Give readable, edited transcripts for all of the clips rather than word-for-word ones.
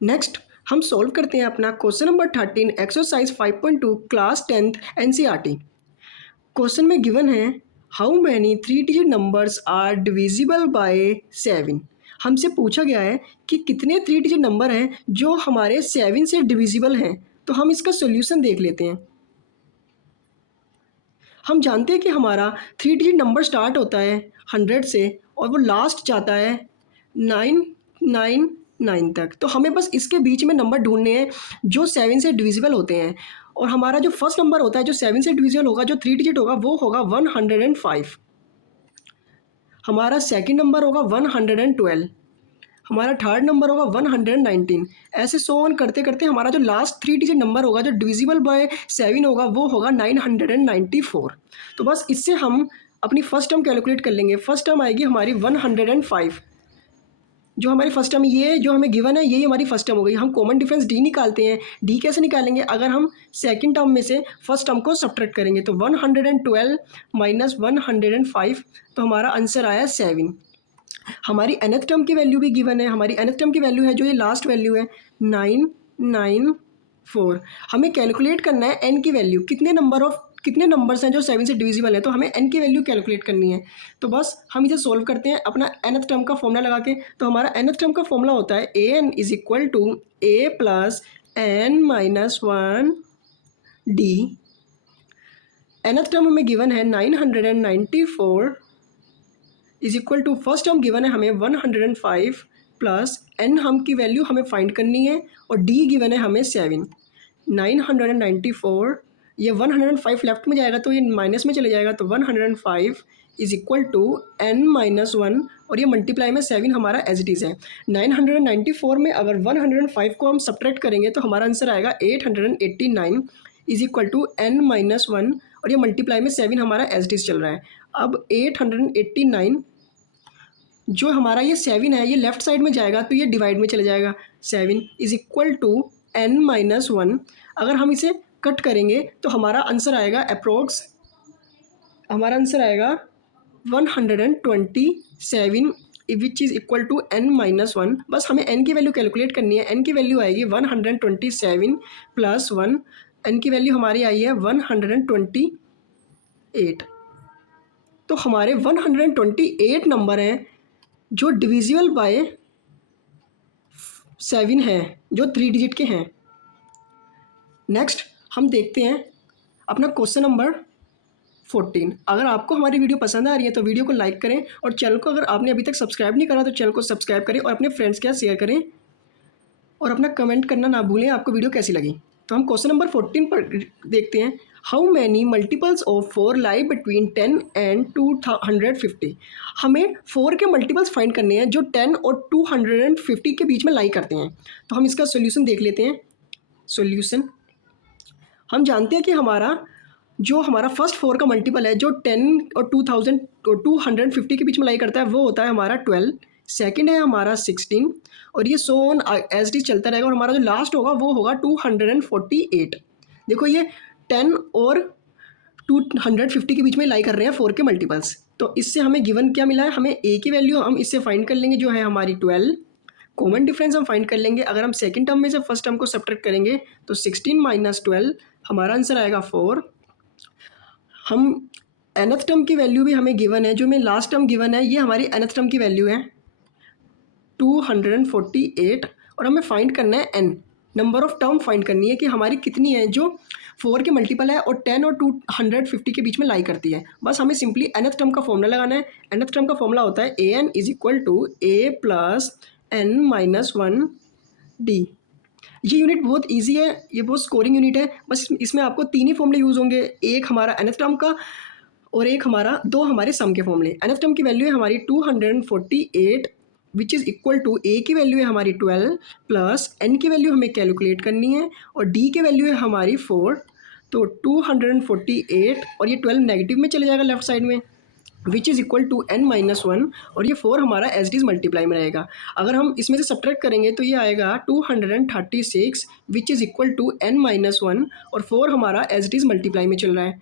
Next हम solve करते हैं अपना question number 13 exercise 5.2 class 10th NCERT. Question में गिवन है how many 3 digit numbers are divisible by 7। हमसे पूछा गया है कि कितने 3 डिजिट नंबर हैं जो हमारे 7 से डिविजिबल हैं। तो हम इसका सोल्यूशन देख लेते हैं। हम जानते हैं कि हमारा 3 डिजिट नंबर स्टार्ट होता है 100 से और वो लास्ट जाता है 999 तक। तो हमें बस इसके बीच में नंबर ढूंढने हैं जो 7 से डिविजिबल होते हैं। और हमारा जो फर्स्ट नंबर होता है जो 7 से डिविजिबल होगा, जो 3 डिजिट होगा, वो होगा 105। हमारा सेकंड नंबर होगा 112। हमारा थर्ड नंबर होगा 119। ऐसे सो ऑन करते करते हमारा जो लास्ट 3 डिजिट नंबर होगा जो डिविजिबल बाय 7 होगा वो होगा 994। तो बस इससे हम अपनी फर्स्ट टर्म कैलकुलेट कर लेंगे। फर्स्ट टर्म आएगी हमारी 105। जो हमारी फर्स्ट टर्म ये जो हमें गिवन है यही हमारी फर्स्ट टर्म हो गई। हम कॉमन डिफरेंस डी निकालते हैं। डी कैसे निकालेंगे? अगर हम सेकंड टर्म में से फर्स्ट टर्म को सब्ट्रैक्ट करेंगे तो 112 माइनस 105, तो हमारा आंसर आया 7। हमारी nth टर्म की वैल्यू भी गिवन है। हमारी nth टर्म की वैल्यू है जो ये लास्ट वैल्यू है 994। हमें कैलकुलेट करना है n की वैल्यू, कितने नंबर्स हैं जो 7 से डिविजिबल है। तो हमें n की वैल्यू कैलकुलेट करनी है। तो बस हम इसे सोल्व करते हैं अपना nth टर्म का फॉर्मूला लगा के। तो हमारा nth टर्म का फॉर्मूला होता है an is equal to a plus n minus 1 d. nth term हमें गिवन है 994 is equal to first term given है हमें 105 प्लस n हम की वैल्यू हमें फाइंड करनी है और d गिवन है हमें 7। 994 ये 105 लेफ्ट में जाएगा तो ये माइनस में चले जाएगा, तो 105 is equal to n minus 1 और ये मल्टीप्लाई में 7 हमारा एज इट इज़ है। 994 में अगर 105 को हम सब्ट्रैक्ट करेंगे तो हमारा आंसर आएगा 889 is equal to n minus 1 और ये मल्टीप्लाई में 7 हमारा एज इट इज़ चल रहा है। अब 889 जो हमारा ये 7 है ये लेफ्ट साइड में जाएगा तो ये डिवाइड में चले जाएगा। 7 is equal to n minus 1। अगर हम इसे कट करेंगे तो हमारा आंसर आएगा अप्रोक्स, हमारा आंसर आएगा 127 which is equal to n minus 1। बस हमें n की वैल्यू कैलकुलेट करनी है। n की वैल्यू आएगी 127 प्लस 1। n की वैल्यू हमारी आई है 128। तो हमारे 128 नंबर हैं जो डिविजिबल बाय 7 हैं, जो 3 डिजिट के हैं। नेक्स्ट हम देखते हैं अपना क्वेश्चन नंबर 14। अगर आपको हमारी वीडियो पसंद आ रही है तो वीडियो को लाइक करें और चैनल को अगर आपने अभी तक सब्सक्राइब नहीं करा तो चैनल को सब्सक्राइब करें और अपने फ्रेंड्स के साथ शेयर करें और अपना कमेंट करना ना भूलें आपको वीडियो कैसी लगी। तो हम क्वेश्चन नंबर 14 पर देखते हैं how many multiples of 4 lie between 10 and 250। हमें 4 के मल्टीपल्स फाइंड करने हैं जो 10 और 250 के बीच में लाई करते हैं। तो हम इसका सोल्यूशन देख लेते हैं। सोल्यूशन हम जानते हैं कि हमारा फर्स्ट 4 का मल्टीपल है जो 10 और 2000 और 250 के बीच में लाई करता है वो होता है हमारा 12। सेकंड है हमारा 16 और ये सो ऑन एज डी चलता रहेगा और हमारा जो लास्ट होगा वो होगा 248। देखो ये 10 और 250 के बीच में लाई कर रहे हैं 4 के मल्टीपल्स। तो इससे हमें गिवन क्या मिला है? हमें a की वैल्यू हम इससे फाइंड कर लेंगे जो है हमारी 12। कॉमन डिफरेंस हम फाइंड कर लेंगे। अगर हम सेकंड टर्म में से फर्स्ट टर्म को सब्ट्रैक्ट करेंगे तो 16 माइनस 12 हमारा आंसर आएगा 4। हम nth टर्म की वैल्यू भी हमें गिवन है, जो हमें लास्ट टर्म गिवन है ये हमारी nth टर्म की वैल्यू है 248 और हमें फाइंड करना है n number of term find करनी है कि हमारी कितनी है जो 4 के मल्टीपल है और 10 और 250 के बीच में लाई करती है। बस हमें सिंपली nth टर्म का फॉर्मूला लगाना है। nth टर्म का फॉर्मूला होता है an is equal to a plus n minus 1 d. ये यूनिट बहुत इजी है, ये बहुत स्कोरिंग यूनिट है। बस इसमें आपको 3 ही फॉर्मूले यूज़ होंगे, एक हमारा nth टर्म का और एक हमारा 2 हमारे सम के फॉर्मूले। nth टर्म की वैल्यू है हमारी 248 which is equal to a की वैल्यू है हमारी 12 प्लस n की वैल्यू हमें कैलकुलेट करनी है और d की वैल्यू है हमारी 4। तो 248 और ये 12 नेगेटिव में चले जाएगा लेफ्ट साइड में which is equal to n minus 1 और ये 4 हमारा एज इज मल्टीप्लाई में रहेगा। अगर हम इसमें से सब्ट्रैक्ट करेंगे तो ये आएगा 236 which is equal to n minus 1 और 4 हमारा एज इज मल्टीप्लाई में चल रहा है।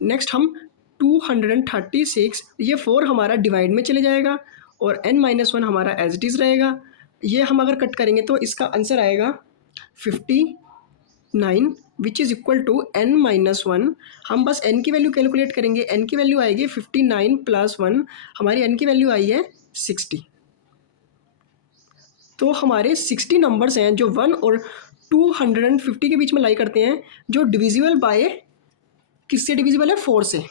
नेक्स्ट हम 236 ये 4 हमारा डिवाइड में चले जाएगा और n माइनस 1 हमारा एज इट इज़ रहेगा। ये हम अगर कट करेंगे तो इसका आंसर आएगा 59 which is equal to n minus one. हम बस n की वैल्यू कैलकुलेट करेंगे, n की वैल्यू आएगी 59 प्लस 1, हमारी n की वैल्यू आई है 60। तो हमारे 60 नंबर्स हैं जो 1 और 250 के बीच में लाई करते हैं, जो डिविजिबल बाय किससे डिविजिबल है, 4 से।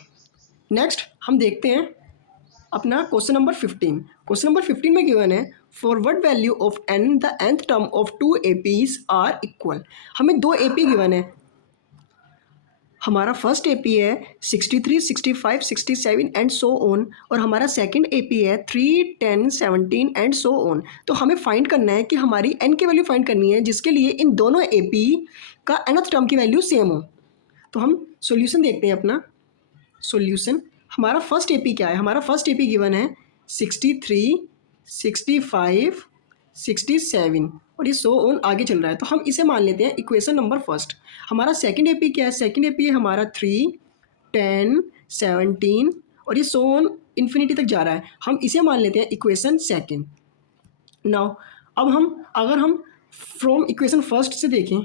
नेक्स्ट हम देखते हैं अपना क्वेश्चन नंबर 15। क्वेश्चन नंबर 15 में गिवन है for what value of n the nth term of two APs are equal. हमें दो AP गिवन है, हमारा फर्स्ट AP है 63, 65, 67 एंड सो ऑन, और हमारा सेकंड AP है 3, 10, 17 एंड सो ऑन। तो हमें फाइंड करना है कि हमारी n की वैल्यू फाइंड करनी है जिसके लिए इन दोनों AP का nth टर्म की वैल्यू सेम हो। तो हम सॉल्यूशन देखते हैं अपना सॉल्यूशन। हमारा फर्स्ट AP क्या है, हमारा फर्स्ट AP गिवन है 63, 65, 67 और ये सो ऑन आगे चल रहा है, तो हम इसे मान लेते हैं इक्वेशन नंबर फर्स्ट। हमारा सेकंड AP क्या है, सेकंड AP है हमारा 3, 10, 17 और ये सो ऑन इन्फिनिटी तक जा रहा है, हम इसे मान लेते हैं इक्वेशन सेकंड। नाउ अब अगर हम फ्रॉम इक्वेशन फर्स्ट से देखें,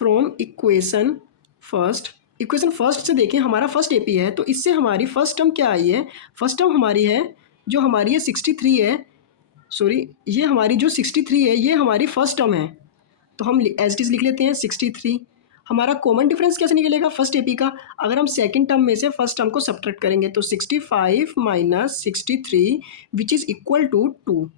फ्रॉम इक्वेशन फर्स्ट से देखें, हमारा फर्स्ट AP है, तो इससे हमारी फर्स्ट टर्म क्या आई है, फर्स्ट टर्म हमारी है जो हमारी है 63 है, सॉरी ये हमारी जो 63 है ये हमारी फर्स्ट टर्म है, तो हम एज इट इज़ लिख लेते हैं 63। हमारा कॉमन डिफरेंस कैसे निकलेगा फर्स्ट AP का, अगर हम सेकंड टर्म में से फर्स्ट टर्म को सब्ट्रैक्ट करेंगे तो 65 minus 63 which is equal to 2।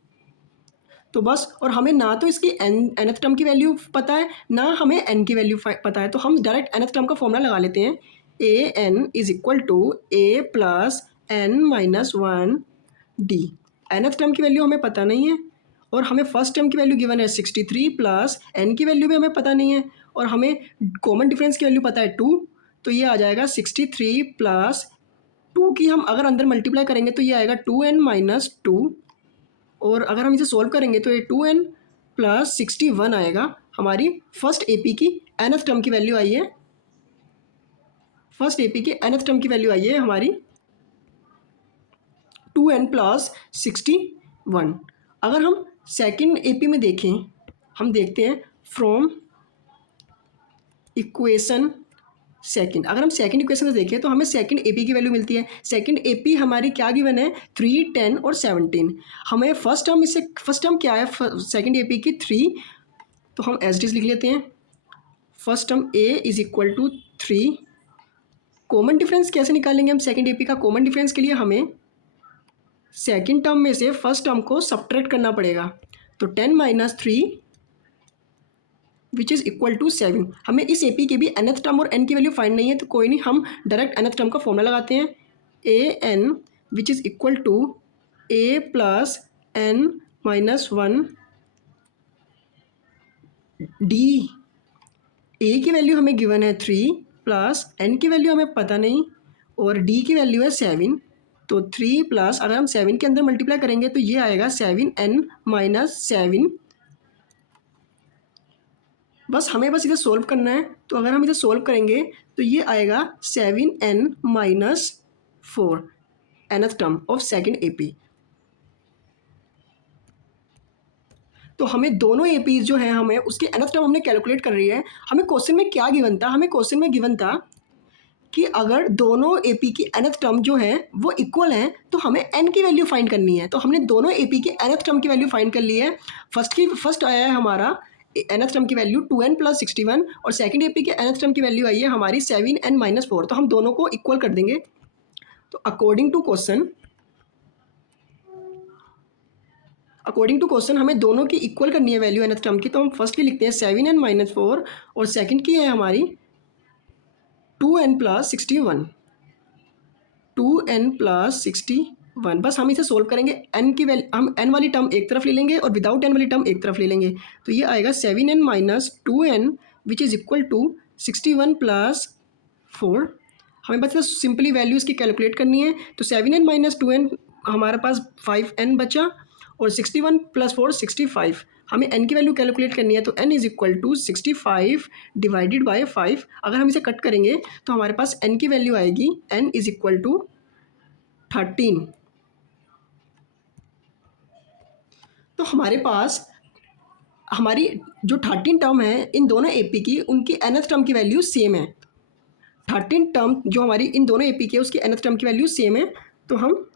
तो बस, और हमें ना तो इसकी nth टर्म की वैल्यू पता है ना हमें n की वैल्यू पता है, तो हम डायरेक्ट nth टर्म का फॉर्मूला लगा लेते हैं, a n is equal to a plus n minus one d. nth term की वैल्यू हमें पता नहीं है और हमें फर्स्ट टर्म की वैल्यू गिवन है 63 प्लस n की वैल्यू भी हमें पता नहीं है और हमें कॉमन डिफरेंस की वैल्यू पता है 2, तो ये आ जाएगा 63 प्लस 2 की हम अगर अंदर मल्टीप्लाई करेंगे तो ये आएगा 2n माइनस 2, और अगर हम इसे सोल्व करेंगे तो ये 2n प्लस 61 आएगा। हमारी फर्स्ट AP की nth टर्म की वैल्यू आई है, फर्स्ट AP की nth टर्म की वैल्यू आई है हमारी 2n प्लस 61। अगर हम सेकंड AP में देखें, हम देखते हैं फ्रॉम इक्वेशन सेकंड, अगर हम सेकंड इक्वेशन से देखें तो हमें सेकंड AP की वैल्यू मिलती है। सेकंड AP हमारी क्या गिवन है 3, 10 और 17। हमें फर्स्ट टर्म क्या है सेकंड AP की 3, तो हम एज इट इज लिख लेते हैं first term A is equal to 3। Common difference कैसे निकालेंगे हम सेकंड AP का, कॉमन डिफरेंस के लिए हमें सेकंड टर्म में से फर्स्ट टर्म को सब्ट्रैक्ट करना पड़ेगा, तो 10 minus 3 which is equal to 7। हमें इस AP की भी nth टर्म और n की वैल्यू फाइंड नहीं है, तो कोई नहीं, हम डायरेक्ट nth टर्म का फॉर्मूला लगाते हैं, a n which is equal to a plus n minus one d. A की वैल्यू हमें गिवन है 3 प्लस n की वैल्यू हमें पता नहीं और d की वैल्यू है 7, तो 3 प्लस अगर हम 7 के अंदर मल्टीप्लाई करेंगे तो ये आएगा 7n माइनस 7। बस हमें बस इसे सोल्व करना है, तो अगर हम इसे सोल्व करेंगे तो ये आएगा 7n minus 4 nth term of second AP। तो हमें दोनों APs जो हैं हमें उसके nth टर्म हमने कैलकुलेट कर रही है। हमें क्वेश्चन में क्या गिवन था, हमें क्वेश्चन में गिवन था कि अगर दोनों AP की nth टर्म जो है वो इक्वल हैं तो हमें n की वैल्यू फाइंड करनी है। तो हमने दोनों AP की nth टर्म की वैल्यू फाइंड कर ली है। फर्स्ट आया है हमारा nth टर्म की वैल्यू 2n प्लस 61 और सेकंड AP के nth टर्म की वैल्यू आई है हमारी 7n माइनस 4। तो हम दोनों को इक्वल कर देंगे। तो अकॉर्डिंग टू क्वेश्चन हमें दोनों की इक्वल करनी है वैल्यू nth टर्म की, तो हम फर्स्ट की लिखते हैं 7n माइनस 4 और सेकंड की है हमारी 2n प्लस 61, 2n प्लस 61। बस हम इसे सोल्व करेंगे, n की वैल्यू हम n वाली टर्म एक तरफ ले लेंगे और विदाउट n वाली टर्म एक तरफ ले लेंगे, तो ये आएगा 7n minus 2n which is equal to 61 plus 4। हमें बस सिंपली वैल्यू इसकी कैलकुलेट करनी है, तो 7n माइनस 2n हमारे पास 5n बचा और 61 प्लस 4 65। हमें n की वैल्यू कैलकुलेट करनी है, तो n is equal to 65 divided by 5। अगर हम इसे कट करेंगे तो हमारे पास n की वैल्यू आएगी n इज़ इक्वल टू 13। तो हमारे पास हमारी जो 13 टर्म है इन दोनों एपी की, उनकी nth टर्म की वैल्यू सेम है। 13 टर्म जो हमारी इन दोनों एपी की है उसकी nth टर्म की वैल्यू सेम है। तो हम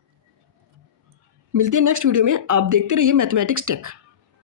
मिलते हैं नेक्स्ट वीडियो में। आप देखते रहिए मैथमेटिक्स टेक।